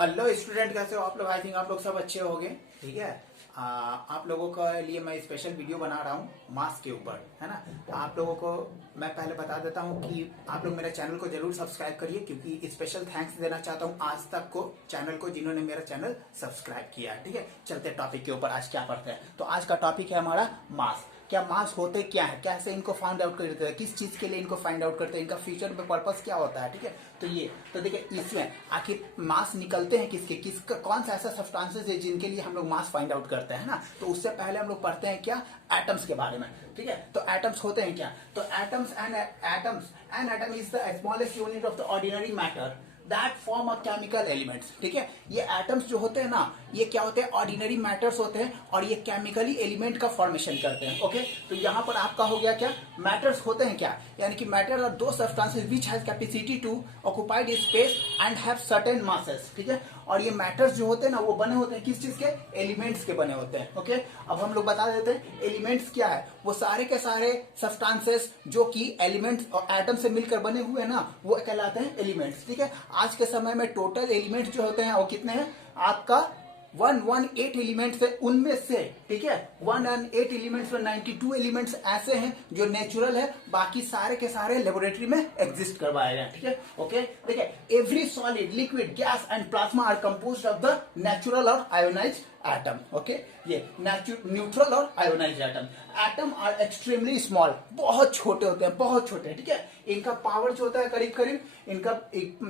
Hello student, कैसे हो आप लोग? आई थिंक आप लोग सब अच्छे होंगे। ठीक है। आप लोगों के लिए मैं स्पेशल वीडियो बना रहा हूँ मास के ऊपर, है ना। आप लोगों को मैं पहले बता देता हूँ कि आप लोग मेरे चैनल को जरूर सब्सक्राइब करिए, क्योंकि स्पेशल थैंक्स देना चाहता हूँ आज तक को चैनल को जिन्होंने मेरा चैनल सब्सक्राइब किया। ठीक है, चलते टॉपिक के ऊपर। आज क्या पढ़ते हैं? तो आज का टॉपिक है हमारा मास। क्या मास होते क्या है, कैसे इनको फाइंड आउट करते हैं, किस चीज के लिए इनको फाइंड आउट करते हैं, इनका फ्यूचर में पर्पस क्या होता है। ठीक है, तो ये तो देखिए, इसमें आखिर मास निकलते हैं किसके, किसका कौन सा ऐसा सब्सटेंसेस है जिनके लिए हम लोग मास फाइंड आउट करते हैं ना। तो उससे पहले हम लोग पढ़ते हैं क्या, एटम्स के बारे में। ठीक है, तो एटम्स होते हैं क्या? तो an atom is the smallest unit of the ordinary matter that form a chemical elements. ठीक है, ये एटम्स जो होते हैं ना, ये क्या होते हैं? ऑर्डिनरी मैटर्स होते हैं और ये केमिकली एलिमेंट का फॉर्मेशन करते हैं। ओके, तो यहाँ पर आपका हो गया क्या, मैटर्स होते हैं क्या, यानी कि मैटर आर दो substances which has capacity to occupied space and have certain masses. ठीक है, और ये मैटर्स जो होते हैं ना, वो बने होते हैं किस चीज के? एलिमेंट्स के बने होते हैं। ओके, अब हम लोग बता देते हैं एलिमेंट्स क्या है। वो सारे के सारे सब्सटेंसेस जो कि एलिमेंट्स और एटम से मिलकर बने हुए हैं ना, वो कहलाते हैं एलिमेंट्स। ठीक है, आज के समय में टोटल एलिमेंट्स जो होते हैं वो कितने हैं? आपका 118 एलिमेंट्स है उनमें से। ठीक है, 118 एलिमेंट्स में 92 एलिमेंट्स ऐसे हैं जो नेचुरल है, बाकी सारे के सारे लेबोरेटरी में एग्जिस्ट करवाए गए। ठीक है, ओके, देखिए, every solid, liquid, gas and plasma are composed of the natural और आयोनाइज्ड एटम। ओके, ये न्यूट्रल और ionised atom. Atom are extremely small, बहुत छोटे होते हैं, बहुत छोटे। ठीक है, इनका पावर जो होता है करीब करीब इनका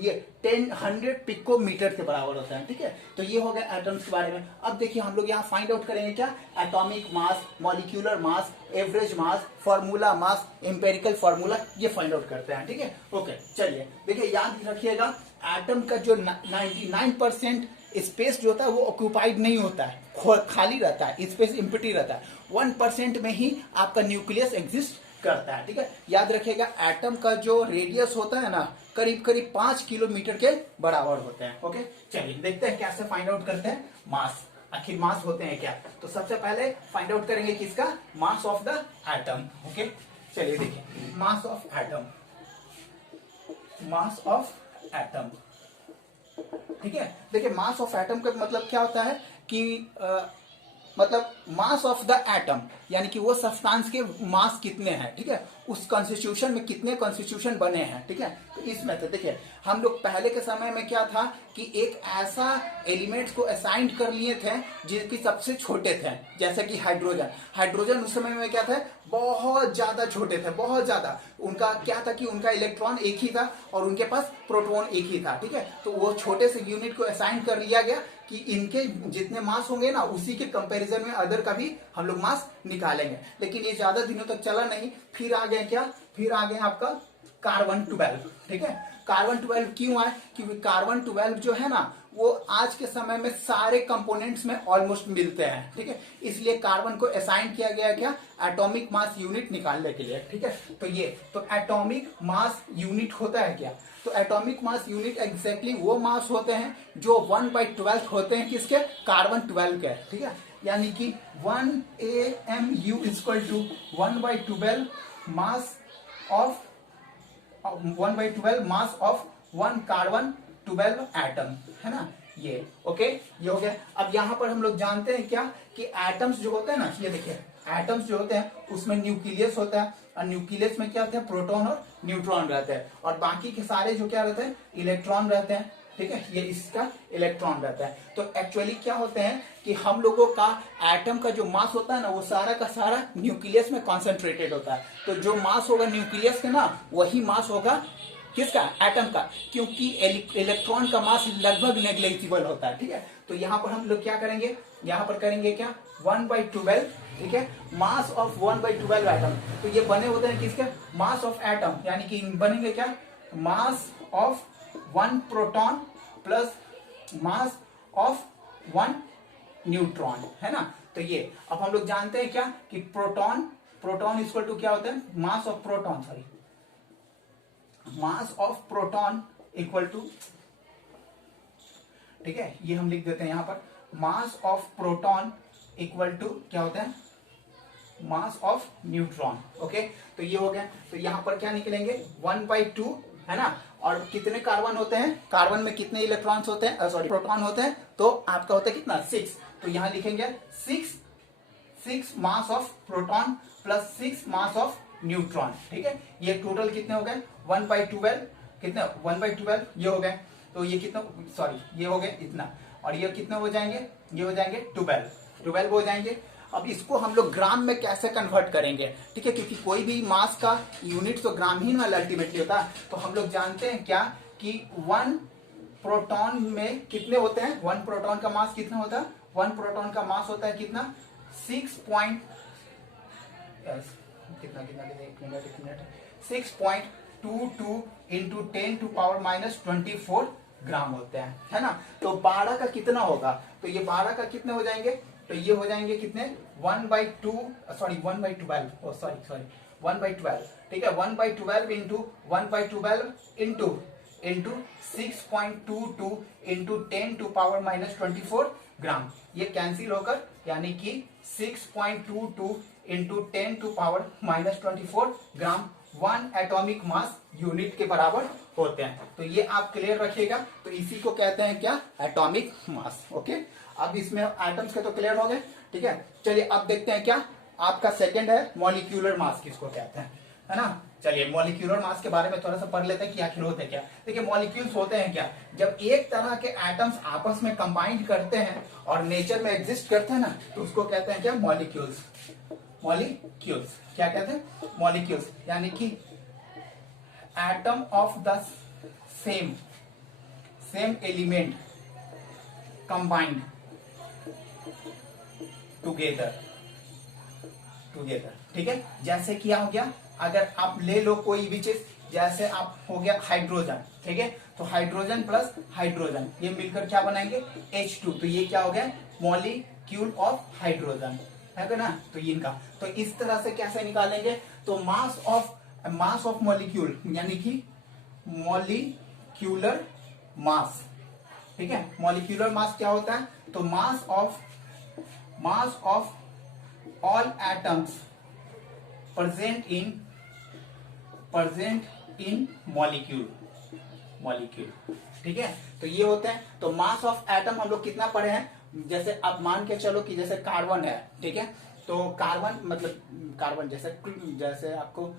ये 100 पिकोमीटर के बराबर होता है। ठीक है, तो ये हो गया एटम्स के बारे में। अब देखिए, हम लोग यहाँ फाइंड आउट करेंगे क्या, atomic mass, molecular mass, average mass, formula mass, empirical formula, ये फाइंड आउट करते हैं। ठीक है, ओके, चलिए देखिए, याद रखिएगा, एटम का जो 99% स्पेस जो होता है वो ऑक्यूपाइड नहीं होता है, खाली रहता है, स्पेस एम्प्टी रहता है। 1% में ही आपका न्यूक्लियस एग्जिस्ट करता है। ठीक है, याद रखिएगा, एटम का जो रेडियस होता है ना, करीब करीब 5 किलोमीटर के बराबर होते हैं। ओके, चलिए देखते हैं कैसे फाइंड आउट करते हैं मास। आखिर मास होते हैं क्या? तो सबसे पहले फाइंड आउट करेंगे किसका, mass of the atom. Okay, चलिए देखिए, mass of atom, mass of atom. ठीक है, देखिए, मास ऑफ एटम का मतलब क्या होता है कि मतलब मास ऑफ द एटम, यानी कि वो सब्सटेंस के मास कितने हैं। ठीक है, उस कॉन्स्टिट्यूशन में कितने कॉन्स्टिट्यूशन बने हैं। ठीक है, तो इसमें तो देखिए, हम लोग पहले के समय में क्या था कि एक ऐसा एलिमेंट्स को असाइन कर लिए थे जिसकी सबसे छोटे थे, जैसे कि हाइड्रोजन। हाइड्रोजन उस समय में क्या था, बहुत ज्यादा छोटे थे, बहुत ज्यादा। उनका क्या था कि उनका इलेक्ट्रॉन एक ही था और उनके पास प्रोटॉन एक ही था। ठीक है, तो वो छोटे से यूनिट को असाइन कर लिया गया कि इनके जितने मास होंगे ना, उसी के कंपैरिजन में अदर का भी हम लोग मास निकालेंगे। लेकिन ये ज्यादा दिनों तक चला नहीं, फिर आ गए क्या, फिर आ गए आपका कार्बन 12। ठीक है, कार्बन 12 क्यों आए? क्योंकि कार्बन 12 जो है ना, वो आज के समय में सारे कंपोनेंट्स में ऑलमोस्ट मिलते हैं। ठीक है, इसलिए कार्बन को असाइन किया गया क्या, एटॉमिक मास यूनिट निकालने के लिए। ठीक है, तो ये तो एटॉमिक मास यूनिट होता है क्या? तो एटॉमिक मास यूनिट एग्जैक्टली वो मास होते हैं जो 1/12 होते हैं किसके, कार्बन 12 के। ठीक है, यानी कि 1 AMU equal to 1/12 mass of 1/12 mass of 1 carbon 12 atom, है ना। ये ओके, ये हो गया। अब यहां पर हम लोग जानते हैं क्या कि एटम्स जो होते हैं ना, ये देखिए, एटम्स जो होते हैं उसमें न्यूक्लियस होता है, और न्यूक्लियस में क्या होता है, प्रोटॉन और न्यूट्रॉन रहते हैं, और बाकी के सारे जो क्या रहते हैं, इलेक्ट्रॉन रहते हैं। ठीक है, ये इसका इलेक्ट्रॉन रहता है। तो एक्चुअली क्या होते हैं कि हम लोगों का एटम का जो मास होता है ना, वो सारा का सारा न्यूक्लियस में कॉन्सेंट्रेटेड होता है। तो जो मास होगा न्यूक्लियस का ना, वही मास होगा किसका, एटम का, क्योंकि इलेक्ट्रॉन का मास लगभग नेग्लिजिबल होता है। ठीक है, तो यहां पर हम लोग क्या करेंगे, यहां पर करेंगे क्या, 1/12। ठीक है, मास ऑफ 1/12 एटम। तो ये बने होते हैं किसके, मास ऑफ एटम, यानी कि बनेंगे क्या, मास of 1 proton plus mass of 1 neutron, है ना। तो ये अब हम लोग जानते हैं क्या कि प्रोटॉन इक्वल टू क्या होता है, mass of proton, sorry, mass of proton equal to, ठीक है, ये हम लिख देते हैं यहां पर, mass of proton equal to क्या होता है, मास ऑफ न्यूट्रॉन। ओके, तो ये हो गया। तो यहां पर क्या निकलेंगे, 1/2, है ना, और कितने कार्बन होते हैं, कार्बन में कितने इलेक्ट्रॉन्स होते हैं, सॉरी प्रोटॉन होते हैं, तो आपका होता है कितना 6। तो यहां लिखेंगे 6 मास of proton plus 6 mass of neutron. ठीक है, ये टोटल कितने हो गए 1/12, कितने 1/12 ये हो गए। तो ये कितना, सॉरी ये हो गए इतना, और ये कितने हो जाएंगे, ये हो जाएंगे 12 हो जाएंगे। अब इसको हम लोग ग्राम में कैसे कन्वर्ट करेंगे, ठीक है, क्योंकि कोई भी मास का यूनिट तो ग्राम ही वाला अल्टीमेटली होता है। तो हम लोग जानते हैं क्या कि 1 प्रोटॉन में कितने होते हैं, 1 प्रोटॉन का मास कितना होता है, 1 प्रोटॉन का मास होता है कितना 6.22 इंटू 10⁻⁻24 ग्राम होते हैं, है ना। तो 12 का कितना होगा, तो ये 12 का कितने हो जाएंगे, तो ये हो जाएंगे कितने 1/12, ठीक है 1/12 इंटू 1/12 इंटू 6.22 इंटू 10⁻⁻24 ग्राम, ये कैंसिल होकर यानी कि 6.22 इंटू 10⁻⁻24 ग्राम 1 एटॉमिक मास यूनिट के बराबर होते हैं। तो ये आप क्लियर रखिएगा, तो इसी को कहते हैं क्या, एटॉमिक मास। ओके, अब इसमें एटम्स के तो क्लियर हो गए, ठीक है। चलिए अब देखते हैं क्या आपका सेकंड है मॉलिक्यूलर मास किसको कहते हैं, है ना। चलिए मॉलिक्यूलर मास के बारे में थोड़ा सा पढ़ लेते हैं कि आखिर होते हैं क्या। देखिए मॉलिक्यूल्स होते हैं क्या, जब एक तरह के एटम्स आपस में कंबाइंड करते हैं और नेचर में एग्जिस्ट करते हैं ना, तो उसको कहते हैं क्या, मॉलिक्यूल्स। मॉलिक्यूल्स क्या कहते हैं, मॉलिक्यूल्स, यानी कि atom of the same element combined together, ठीक है। जैसे क्या हो गया, अगर आप ले लो कोई भी चीज, जैसे आप हो गया हाइड्रोजन, ठीक है, तो हाइड्रोजन प्लस हाइड्रोजन ये मिलकर क्या बनाएंगे H2, तो ये क्या हो गया मॉलिक्यूल ऑफ हाइड्रोजन, है ना। तो इनका तो इस तरह से कैसे निकालेंगे, तो मास ऑफ मॉलिक्यूल यानी कि मॉलिक्यूलर मास, ठीक है। मॉलिक्यूलर मास क्या होता है, तो मास of all atoms present in molecule, ठीक है। तो ये होते हैं, तो मास ऑफ एटम हम लोग कितना पढ़े हैं, जैसे आप मान के चलो कि जैसे कार्बन है, ठीक है, तो कार्बन मतलब कार्बन जैसे आपको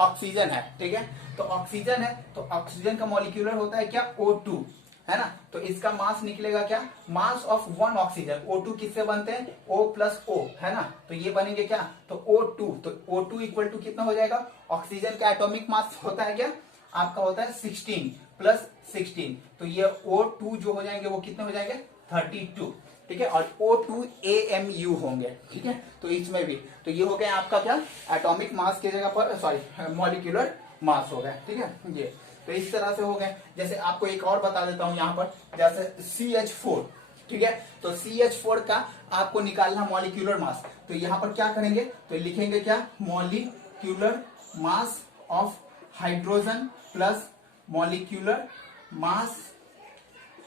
ऑक्सीजन है, ठीक है, तो ऑक्सीजन है, तो ऑक्सीजन का मॉलिक्यूलर होता है क्या O2, है ना। तो इसका मास निकलेगा क्या, मास ऑफ 1 ऑक्सीजन, O2 किससे बनते हैं O प्लस O, है ना। तो ये बनेंगे क्या, तो O2, तो O2 इक्वल टू कितना हो जाएगा, ऑक्सीजन का एटॉमिक मास होता है क्या, आपका होता है 16 प्लस 16, तो ये O2 जो हो जाएंगे वो कितने हो जाएंगे 32, ठीक है, और O2 AMU होंगे, ठीक है। तो इसमें भी तो ये हो गया आपका क्या, एटॉमिक मास की जगह पर सॉरी मॉलिक्यूलर मास हो गया, ठीक है। ये तो इस तरह से हो गए। जैसे आपको एक और बता देता हूं यहाँ पर, जैसे CH4, ठीक है, तो CH4 का आपको निकालना मॉलिक्यूलर मास, तो यहाँ पर क्या करेंगे, तो लिखेंगे क्या, molecular mass of hydrogen plus molecular mass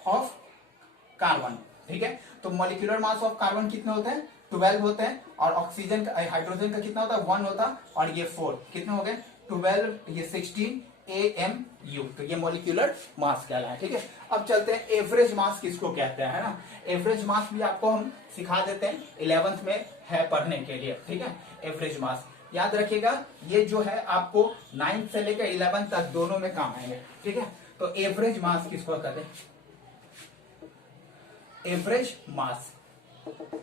of carbon, ठीक है। तो मॉलिक्यूलर मास ऑफ कार्बन कितने होते हैं 12 होते हैं, और ऑक्सीजन का हाइड्रोजन का कितना होता है 1 होता, और ये 4 कितने हो गए 12, ये 16 AMU, तो ये मॉलिक्यूलर मास कहलाता है, ठीक है। अब चलते हैं एवरेज मास किसको कहते हैं, है ना। एवरेज मास भी आपको हम सिखा देते हैं, 11th में है पढ़ने के लिए, ठीक है। एवरेज मास याद रखिएगा, ये जो है आपको 9th से लेकर 11th तक दोनों में काम आएंगे, ठीक है। तो एवरेज मास किसको कहते हैं, एवरेज मास,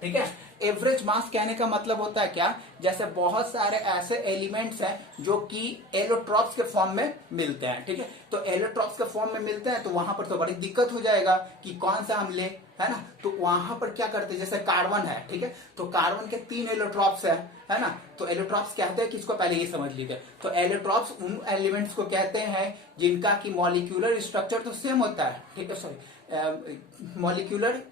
ठीक है। एवरेज मास कहने का मतलब होता है क्या, जैसे बहुत सारे ऐसे एलिमेंट्स हैं जो कि एलोट्रॉप्स के फॉर्म में मिलते हैं, ठीक है। तो एलोट्रॉप्स के फॉर्म में मिलते हैं, तो वहां पर तो बड़ी दिक्कत हो जाएगा कि कौन सा हम ले, है ना। तो वहां पर क्या करते हैं, जैसे कार्बन है, ठीक है, तो कार्बन के 3 एलोट्रॉप्स है ना। तो एलोट्रॉप्स कहते हैं किसको, पहले ये समझ लीजिए। तो एलोट्रॉप्स उन एलिमेंट्स को कहते हैं जिनका की मॉलिक्यूलर स्ट्रक्चर तो सेम होता है, ठीक है, sorry molecular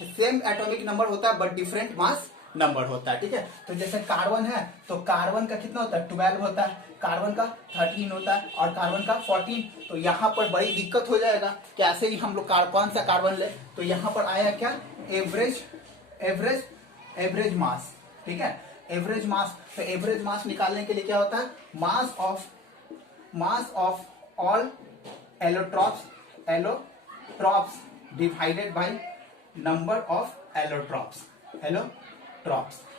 same atomic number होता है बट डिफरेंट मास नंबर होता है, ठीक है। तो जैसे कार्बन है, तो कार्बन का कितना होता है 12 होता है, कार्बन का 13 होता है, और कार्बन का 14। तो यहाँ पर बड़ी दिक्कत हो जाएगा, कैसे ही हम लोग कौन सा कार्बन ले, तो यहाँ पर आया क्या एवरेज मास, ठीक है, एवरेज मास। तो एवरेज मास निकालने के लिए क्या होता है, mass mass of all allotropes divided by number of allotropes.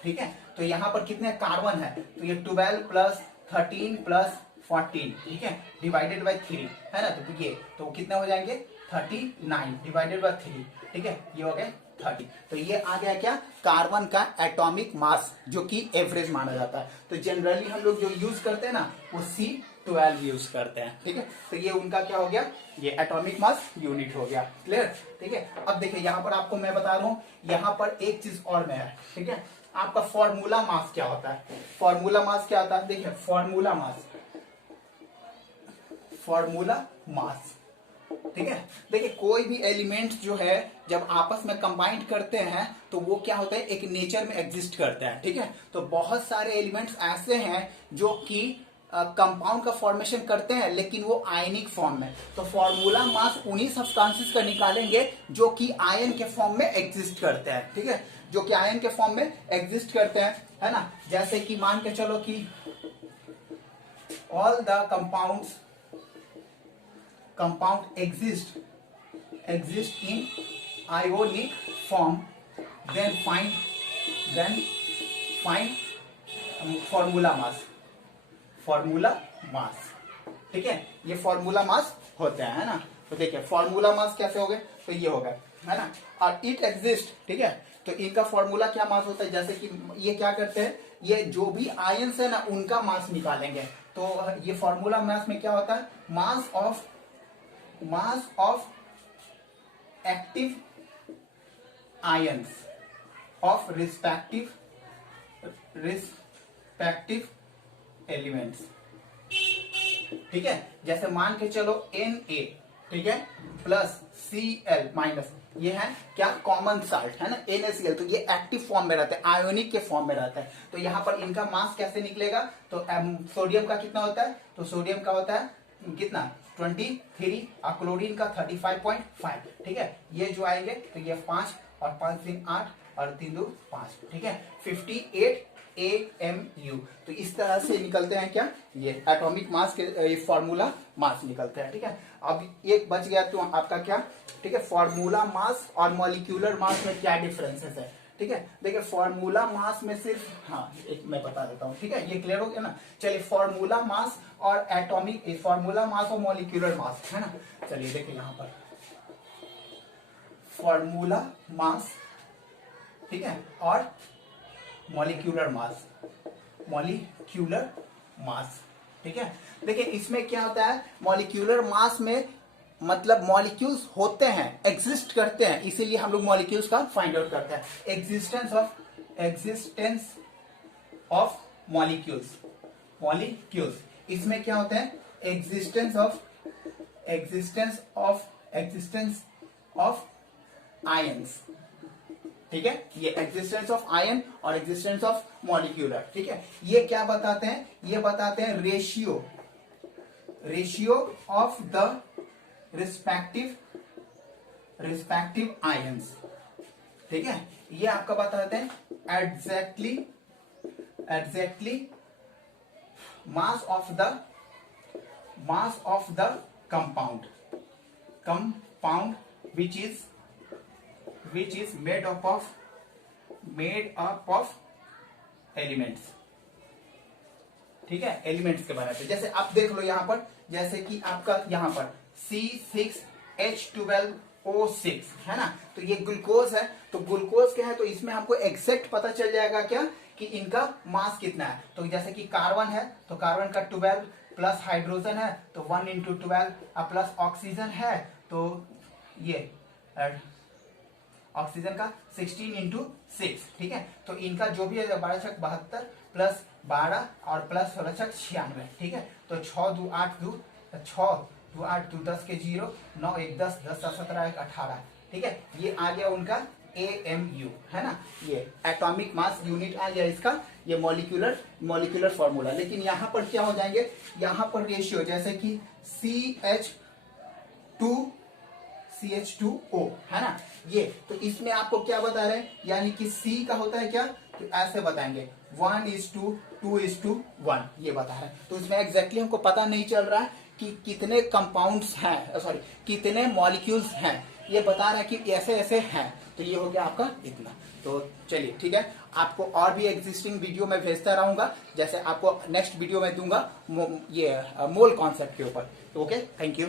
ठीक है, तो यहां पर कितने कार्बन है, तो ये 12 प्लस 13 प्लस 14, ठीक है, डिवाइडेड बाय 3 है ना, तो ये तो कितने हो जाएंगे 39 डिवाइडेड बाय 3, ठीक है, ये हो गए 30। तो ये आ गया क्या, कार्बन का एटॉमिक मास जो कि एवरेज माना जाता है। तो जनरली हम लोग जो यूज करते हैं ना वो C12 यूज करते हैं। ठीक है, तो ये उनका क्या हो गया, ये एटॉमिक मास यूनिट हो गया। क्लियर, ठीक है। अब देखिए यहाँ पर आपको मैं बता रहा हूँ, यहाँ पर एक चीज और में है। ठीक है, आपका फॉर्मूला मास क्या होता है, फॉर्मूला मास क्या होता है, देखिए फॉर्मूला मास, ठीक है। देखिए कोई भी एलिमेंट जो है जब आपस में कंबाइंड करते हैं तो वो क्या होता है, एक नेचर में एग्जिस्ट करता है। ठीक है, तो बहुत सारे एलिमेंट्स ऐसे हैं जो कि कंपाउंड का फॉर्मेशन करते हैं लेकिन वो आयनिक फॉर्म में। तो फॉर्मूला मास उन्हीं सब्सटेंसेस का निकालेंगे जो कि आयन के फॉर्म में एग्जिस्ट करते हैं। ठीक है, जो कि आयन के फॉर्म में एग्जिस्ट करते हैं, है ना। जैसे कि मान के चलो कि all the compound exist in ionic form, then find formula mass। ठीक है, ये फॉर्मूला मास होते हैं, है ना। तो देखिए फॉर्मूला मास कैसे हो गए, तो ये हो गए, है ना। और इट एग्जिस्ट, ठीक है, तो इनका फॉर्मूला क्या मास होता है, जैसे कि ये क्या करते हैं, ये जो भी आयंस है ना उनका मास निकालेंगे। तो ये फॉर्मूला मास में क्या होता है, mass of active ions of respective elements. ठीक है, जैसे मान के चलो Na, ठीक है, प्लस Cl माइनस, ये है क्या, कॉमन साल्ट, है ना, NaCl। तो ये एक्टिव फॉर्म में रहता है, आयोनिक के फॉर्म में रहता है। तो यहाँ पर इनका मास कैसे निकलेगा, तो सोडियम का कितना होता है, तो सोडियम का होता है कितना 23 और क्लोरीन का 35.5। ठीक है, ये जो आएंगे तो ये 5 और 5 3 8 और 3 2 5, ठीक है, 58 AMU। तो इस तरह से निकलते हैं क्या, ये एटॉमिक मास के, ये फॉर्मूला मास निकलते हैं। ठीक है, अब एक बच गया तो आपका क्या, ठीक है, फॉर्मूला मास और मॉलिक्यूलर मास में क्या डिफरेंसेस है। ठीक है, देखिए फॉर्मूला मास में सिर्फ, हाँ एक मैं बता देता हूँ, ठीक है, ये क्लियर हो गया ना। चलिए फॉर्मूला मास और एटॉमिक, फॉर्मूला मास और मॉलिक्यूलर मास, है ना। चलिए देखिए यहाँ पर फॉर्मूला मास, ठीक है, और मॉलिक्यूलर मास, ठीक है। देखिए इसमें क्या होता है, मॉलिक्यूलर मास में मतलब मॉलिक्यूल्स होते हैं, एग्जिस्ट करते हैं, इसीलिए हम लोग मॉलिक्यूल्स का फाइंड आउट करते हैं। एग्जिस्टेंस ऑफ मॉलिक्यूल्स, इसमें क्या होता है, एग्जिस्टेंस ऑफ आयंस। ठीक है, ये एग्जिस्टेंस ऑफ आयन और एग्जिस्टेंस ऑफ मॉलिक्यूलर। ठीक है, ये क्या बताते हैं, ये बताते हैं ratio of the respective ions. ठीक है, ये आपका बताते हैं exactly mass of the compound which is made up of elements. ठीक है, एलिमेंट्स के बारे में, जैसे आप देख लो यहाँ पर, जैसे कि आपका यहाँ पर C6H12O6 है ना, तो ये ग्लूकोज है। तो ग्लूकोज क्या है, तो इसमें हमको एग्जैक्ट पता चल जाएगा क्या, कि इनका मास कितना है। तो जैसे कि कार्बन है तो कार्बन का 12 प्लस हाइड्रोजन है तो 1 × 12 प्लस ऑक्सीजन है तो ये ऑक्सीजन का 16 × 6। ठीक है, तो इनका जो भी है 12 छक 72 प्लस 12 और प्लस 16 छक 96। ठीक है, तो 6 2 8 2 6 2 8 2 10 के 0 9 1 10 10 17 1 18। ठीक है, ये आ गया उनका AMU, है ना, ये एटॉमिक मास यूनिट आ गया इसका, ये मॉलिक्यूलर फॉर्मूला। लेकिन यहाँ पर क्या हो जाएंगे, यहाँ पर रेशियो, जैसे कि CH2O, है ना। ये तो इसमें आपको क्या बता रहे हैं, यानी कि C का होता है क्या, तो ऐसे बताएंगे 1:2:1 ये बता रहे हैं। तो इसमें एग्जैक्टली हमको पता नहीं चल रहा है कि कितने कंपाउंड्स हैं, सॉरी कितने मॉलिक्यूल्स हैं, ये बता रहे हैं कि ऐसे ऐसे हैं। तो ये हो गया आपका इतना। तो चलिए ठीक है, आपको और भी एग्जिस्टिंग वीडियो मैं भेजता रहूंगा, जैसे आपको नेक्स्ट वीडियो में दूंगा ये मोल कॉन्सेप्ट के ऊपर। Okay, thank you.